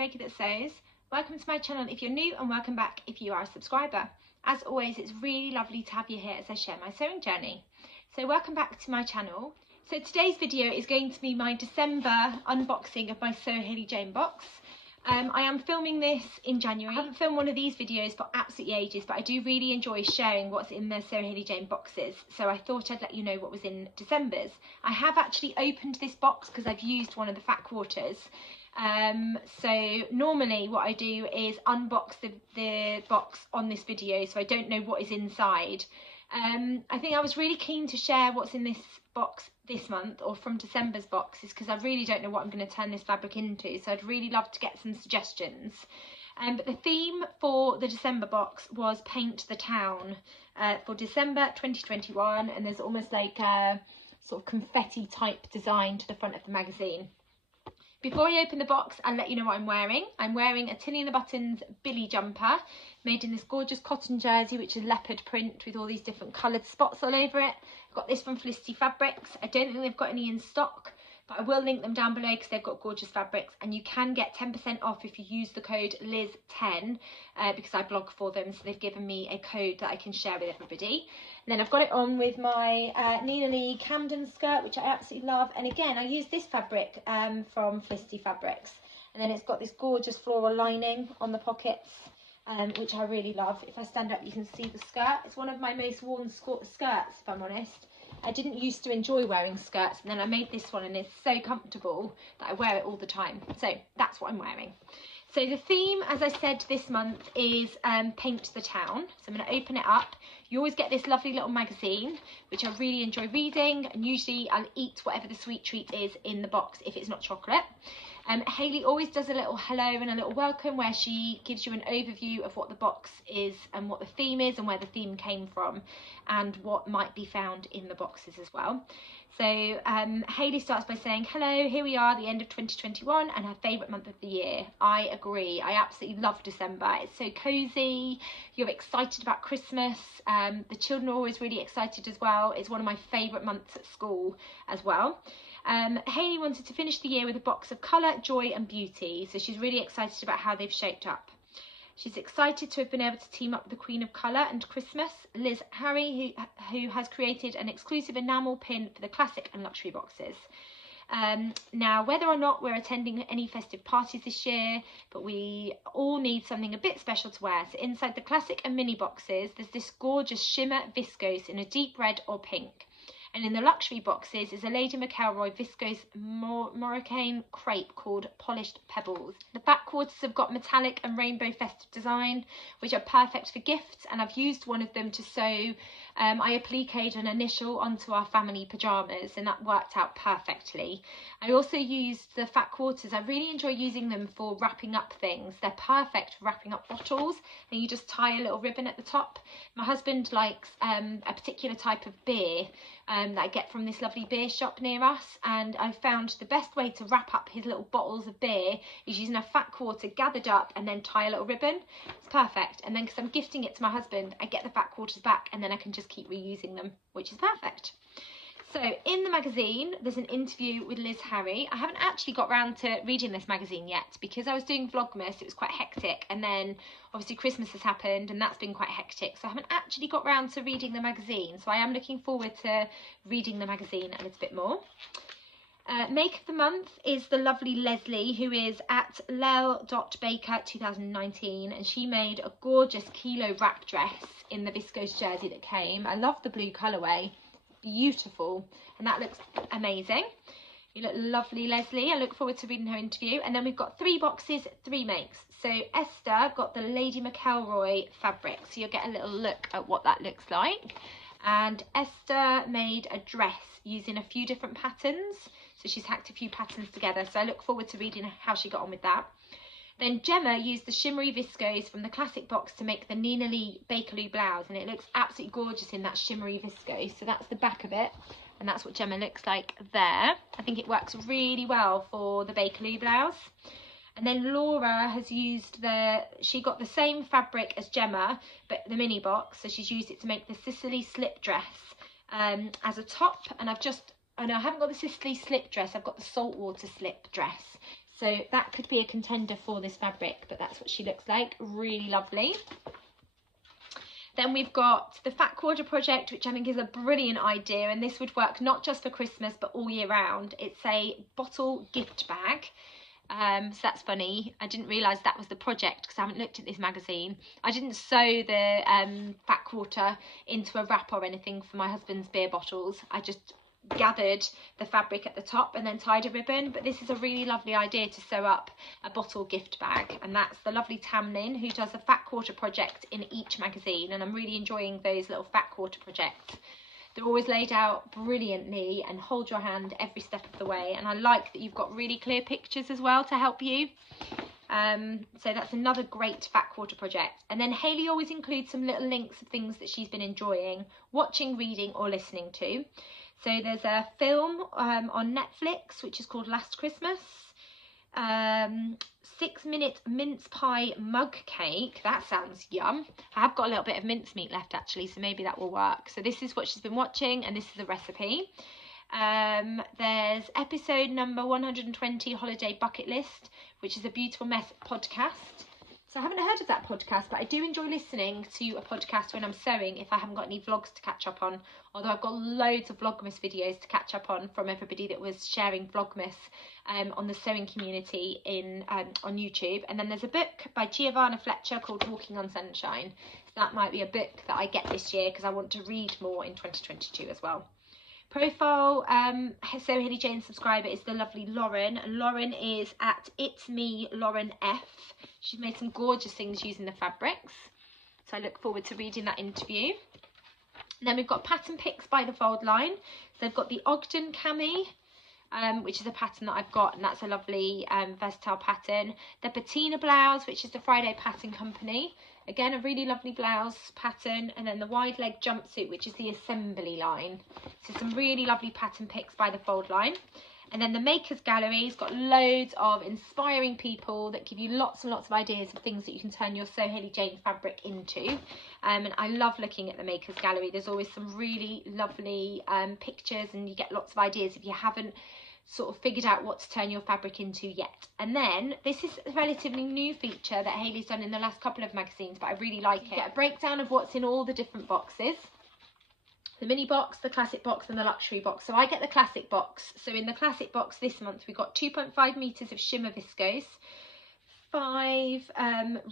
baker that sews. Welcome to my channel if you're new, and welcome back if you are a subscriber. As always, it's really lovely to have you here as I share my sewing journey. So welcome back to my channel. So today's video is going to be my December unboxing of my Sew Hayley Jane box. I am filming this in January. I haven't filmed one of these videos for absolutely ages, but I do really enjoy sharing what's in the Sew Hayley Jane boxes. So I thought I'd let you know what was in December's. I have actually opened this box because I've used one of the fat quarters. So normally what I do is unbox the box on this video, so I don't know what is inside. I think I was really keen to share what's in this box this month, or from December's boxes, because I really don't know what I'm going to turn this fabric into, so I'd really love to get some suggestions. But the theme for the December box was Paint the Town for December 2021, and there's almost like a sort of confetti type design to the front of the magazine. Before I open the box, I'll let you know what I'm wearing. I'm wearing a Tilly and the Buttons Billy jumper, made in this gorgeous cotton jersey, which is leopard print with all these different coloured spots all over it. I've got this from Felicity Fabrics. I don't think they've got any in stock, but I will link them down below because they've got gorgeous fabrics, and you can get 10% off if you use the code Liz10 because I blog for them, so they've given me a code that I can share with everybody. And then I've got it on with my Nina Lee Camden skirt, which I absolutely love, and again I use this fabric from Felicity Fabrics, and then it's got this gorgeous floral lining on the pockets, which I really love. If I stand up you can see the skirt. It's one of my most worn skirts, if I'm honest. I didn't used to enjoy wearing skirts, and then I made this one and it's so comfortable that I wear it all the time. So that's what I'm wearing. So the theme, as I said, this month is Paint the Town. So I'm going to open it up. You always get this lovely little magazine, which I really enjoy reading, and usually I'll eat whatever the sweet treat is in the box if it's not chocolate. Hayley always does a little hello and a little welcome where she gives you an overview of what the box is and what the theme is and where the theme came from and what might be found in the boxes as well. So Hayley starts by saying, hello, here we are, the end of 2021 and her favourite month of the year. I agree. I absolutely love December. It's so cosy. You're excited about Christmas. The children are always really excited as well. It's one of my favourite months at school as well. Hayley wanted to finish the year with a box of colour, joy and beauty, so she's really excited about how they've shaped up. She's excited to have been able to team up with the Queen of Colour and Christmas, Liz Harry, who has created an exclusive enamel pin for the classic and luxury boxes. Now, whether or not we're attending any festive parties this year, but we all need something a bit special to wear. So inside the classic and mini boxes, there's this gorgeous shimmer viscose in a deep red or pink. And in the luxury boxes is a Lady McElroy viscose Moroccan crepe called Polished Pebbles. The back quarters have got metallic and rainbow festive design, which are perfect for gifts, and I've used one of them to sew. I appliqued an initial onto our family pyjamas, and that worked out perfectly. I also used the fat quarters. I really enjoy using them for wrapping up things. They're perfect for wrapping up bottles, and you just tie a little ribbon at the top. My husband likes a particular type of beer that I get from this lovely beer shop near us, and I found the best way to wrap up his little bottles of beer is using a fat quarter gathered up and then tie a little ribbon. It's perfect. And then because I'm gifting it to my husband, I get the fat quarters back and then I can just keep reusing them, which is perfect. So in the magazine there's an interview with Liz Harry. I haven't actually got round to reading this magazine yet because I was doing Vlogmas. It was quite hectic, and then obviously Christmas has happened and that's been quite hectic, so I haven't actually got round to reading the magazine. So I am looking forward to reading the magazine a little bit more. Make of the month is the lovely Leslie, who is at lel.baker 2019, and she made a gorgeous kilo wrap dress in the viscose jersey that came. I love the blue colourway. Beautiful, and that looks amazing. You look lovely, Leslie. I look forward to reading her interview. And then we've got 3 boxes, 3 makes. So Esther got the Lady McElroy fabric, so you'll get a little look at what that looks like. And Esther made a dress using a few different patterns, so she's hacked a few patterns together, so I look forward to reading how she got on with that. Then Gemma used the shimmery viscose from the classic box to make the Nina Lee Bakerloo blouse, and it looks absolutely gorgeous in that shimmery viscose. So that's the back of it, and that's what Gemma looks like there. I think it works really well for the Bakerloo blouse. And then Laura has used she got the same fabric as Gemma, but the mini box, so she's used it to make the Sicily slip dress as a top. And I haven't got the Sicily slip dress, I've got the saltwater slip dress. So that could be a contender for this fabric, but that's what she looks like. Really lovely. Then we've got the Fat Quarter project, which I think is a brilliant idea, and this would work not just for Christmas but all year round. It's a bottle gift bag. So that's funny. I didn't realise that was the project because I haven't looked at this magazine. I didn't sew the Fat Quarter into a wrap or anything for my husband's beer bottles. I just gathered the fabric at the top and then tied a ribbon. But this is a really lovely idea to sew up a bottle gift bag, and that's the lovely Tamlin who does a Fat Quarter project in each magazine, and I'm really enjoying those little Fat Quarter projects. They're always laid out brilliantly and hold your hand every step of the way, and I like that you've got really clear pictures as well to help you. So that's another great Fat Quarter project. And then Hayley always includes some little links of things that she's been enjoying, watching, reading or listening to. So there's a film on Netflix which is called Last Christmas. 6-minute mince pie mug cake. That sounds yum. I have got a little bit of mincemeat left actually, so maybe that will work. So this is what she's been watching, and this is the recipe. There's episode number 120, Holiday Bucket List, which is a Beautiful Mess podcast. So I haven't heard of that podcast, but I do enjoy listening to a podcast when I'm sewing if I haven't got any vlogs to catch up on. Although I've got loads of Vlogmas videos to catch up on from everybody that was sharing Vlogmas on the sewing community on YouTube. And then there's a book by Giovanna Fletcher called Walking on Sunshine. So that might be a book that I get this year because I want to read more in 2022 as well. Profile Sew Hayley Jane subscriber is the lovely Lauren, and Lauren is at It's Me Lauren F. She's made some gorgeous things using the fabrics, so I look forward to reading that interview. And then we've got pattern picks by the Fold line. So they've got the Ogden Cami, which is a pattern that I've got, and that's a lovely versatile pattern. The Patina blouse, which is the Friday Pattern Company. Again, a really lovely blouse pattern. And then the wide leg jumpsuit, which is the Assembly line. So some really lovely pattern picks by the Fold line. And then the Makers Gallery's got loads of inspiring people that give you lots and lots of ideas of things that you can turn your Sew Hayley Jane fabric into. And I love looking at the Makers Gallery. There's always some really lovely pictures, and you get lots of ideas if you haven't sort of figured out what to turn your fabric into yet. And then this is a relatively new feature that Hayley's done in the last couple of magazines, but I really like it. You get a breakdown of what's in all the different boxes. The mini box, the classic box and the luxury box. So I get the classic box. So in the classic box this month we got 2.5 meters of shimmer viscose, 5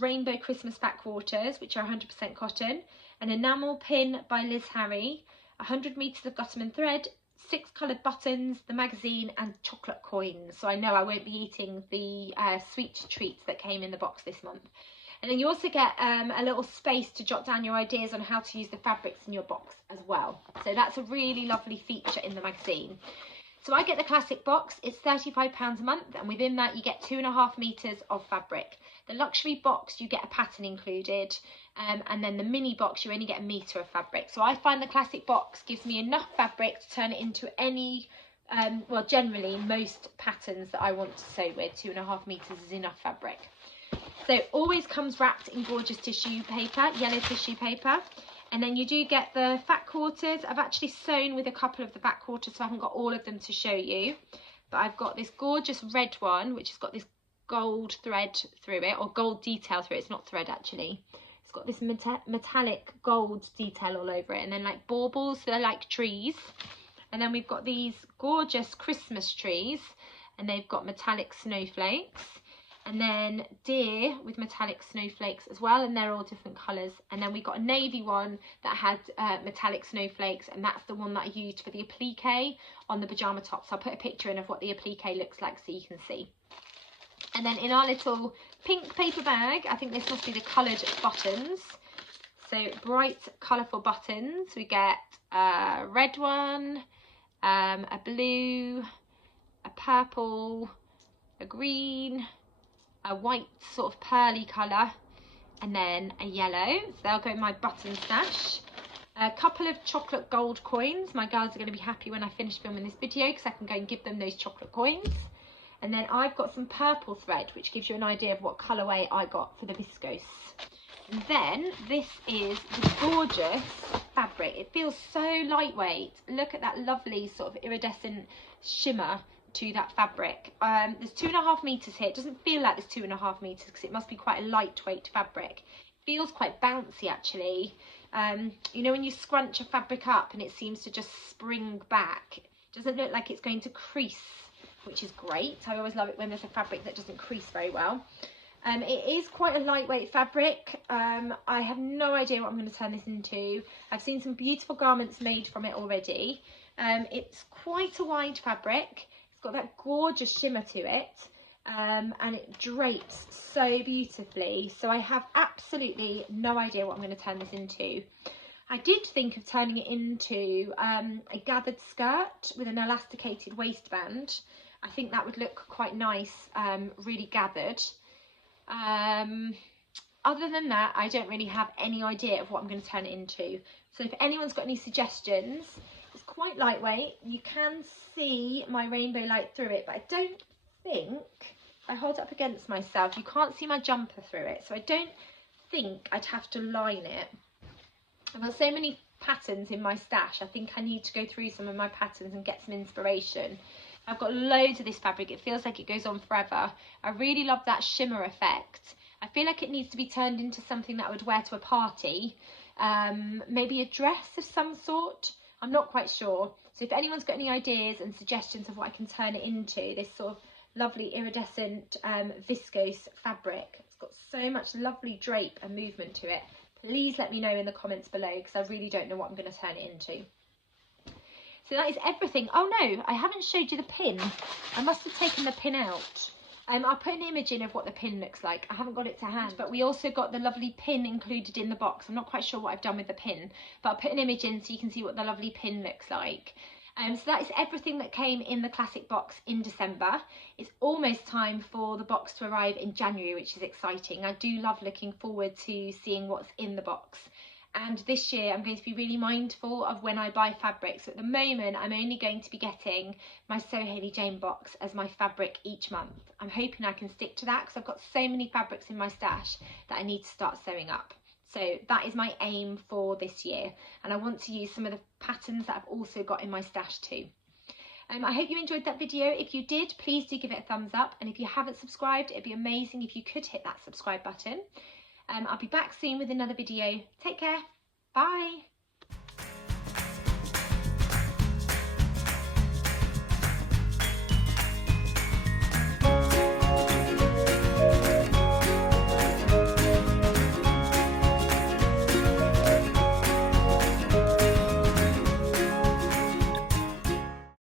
rainbow Christmas Fat Quarters, which are 100% cotton, an enamel pin by Liz Harry, 100 meters of Gutterman thread, 6 coloured buttons, the magazine and chocolate coins. So I know I won't be eating the sweet treats that came in the box this month. And then you also get a little space to jot down your ideas on how to use the fabrics in your box as well. So that's a really lovely feature in the magazine. So I get the classic box, it's £35 a month, and within that you get 2.5 meters of fabric. The luxury box, you get a pattern included, and then the mini box, you only get 1 meter of fabric. So I find the classic box gives me enough fabric to turn it into any, well, generally most patterns that I want to sew with. 2.5 meters is enough fabric. So it always comes wrapped in gorgeous tissue paper, yellow tissue paper. And then you do get the Fat Quarters. I've actually sewn with a couple of the Fat Quarters, so I haven't got all of them to show you. But I've got this gorgeous red one, which has got this gold thread through it, or gold detail through it. It's not thread actually. It's got this metallic gold detail all over it. And then like baubles, so they're like trees. And then we've got these gorgeous Christmas trees, and they've got metallic snowflakes. And then deer with metallic snowflakes as well, and they're all different colours. And then we got a navy one that had metallic snowflakes, and that's the one that I used for the applique on the pyjama top. So I'll put a picture in of what the applique looks like so you can see. And then in our little pink paper bag, I think this must be the coloured buttons. So bright colourful buttons. We get a red one, a blue, a purple, a green, a white sort of pearly colour, and then a yellow. So they'll go in my button stash. A couple of chocolate gold coins. My girls are going to be happy when I finish filming this video because I can go and give them those chocolate coins. And then I've got some purple thread, which gives you an idea of what colourway I got for the viscose. And then this is the gorgeous fabric. It feels so lightweight. Look at that lovely sort of iridescent shimmer to that fabric. There's 2.5 meters here. It doesn't feel like there's 2.5 meters because it must be quite a lightweight fabric. It feels quite bouncy actually. You know when you scrunch a fabric up and it seems to just spring back, it doesn't look like it's going to crease, which is great. I always love it when there's a fabric that doesn't crease very well. It is quite a lightweight fabric. I have no idea what I'm going to turn this into. I've seen some beautiful garments made from it already. It's quite a wide fabric. It's got that gorgeous shimmer to it, and it drapes so beautifully. So I have absolutely no idea what I'm going to turn this into. I did think of turning it into a gathered skirt with an elasticated waistband. I think that would look quite nice, really gathered. Other than that, I don't really have any idea of what I'm going to turn it into. So if anyone's got any suggestions, it's quite lightweight. You can see my rainbow light through it, but I don't think, if I hold it up against myself, you can't see my jumper through it. So I don't think I'd have to line it. I've got so many patterns in my stash. I think I need to go through some of my patterns and get some inspiration. I've got loads of this fabric. It feels like it goes on forever. I really love that shimmer effect. I feel like it needs to be turned into something that I would wear to a party. Maybe a dress of some sort. I'm not quite sure. So if anyone's got any ideas and suggestions of what I can turn it into, this sort of lovely iridescent viscose fabric. It's got so much lovely drape and movement to it. Please let me know in the comments below because I really don't know what I'm going to turn it into. So that is everything. Oh no, I haven't showed you the pin. I must have taken the pin out. I'll put an image in of what the pin looks like. I haven't got it to hand, but we also got the lovely pin included in the box. I'm not quite sure what I've done with the pin, but I'll put an image in so you can see what the lovely pin looks like. So that is everything that came in the classic box in December. It's almost time for the box to arrive in January, which is exciting. I do love looking forward to seeing what's in the box. And this year I'm going to be really mindful of when I buy fabric. So at the moment I'm only going to be getting my Sew Hayley Jane box as my fabric each month. I'm hoping I can stick to that because I've got so many fabrics in my stash that I need to start sewing up. So that is my aim for this year, and I want to use some of the patterns that I've also got in my stash too. I hope you enjoyed that video. If you did, please do give it a thumbs up, and if you haven't subscribed, it'd be amazing if you could hit that subscribe button. I'll be back soon with another video. Take care. Bye.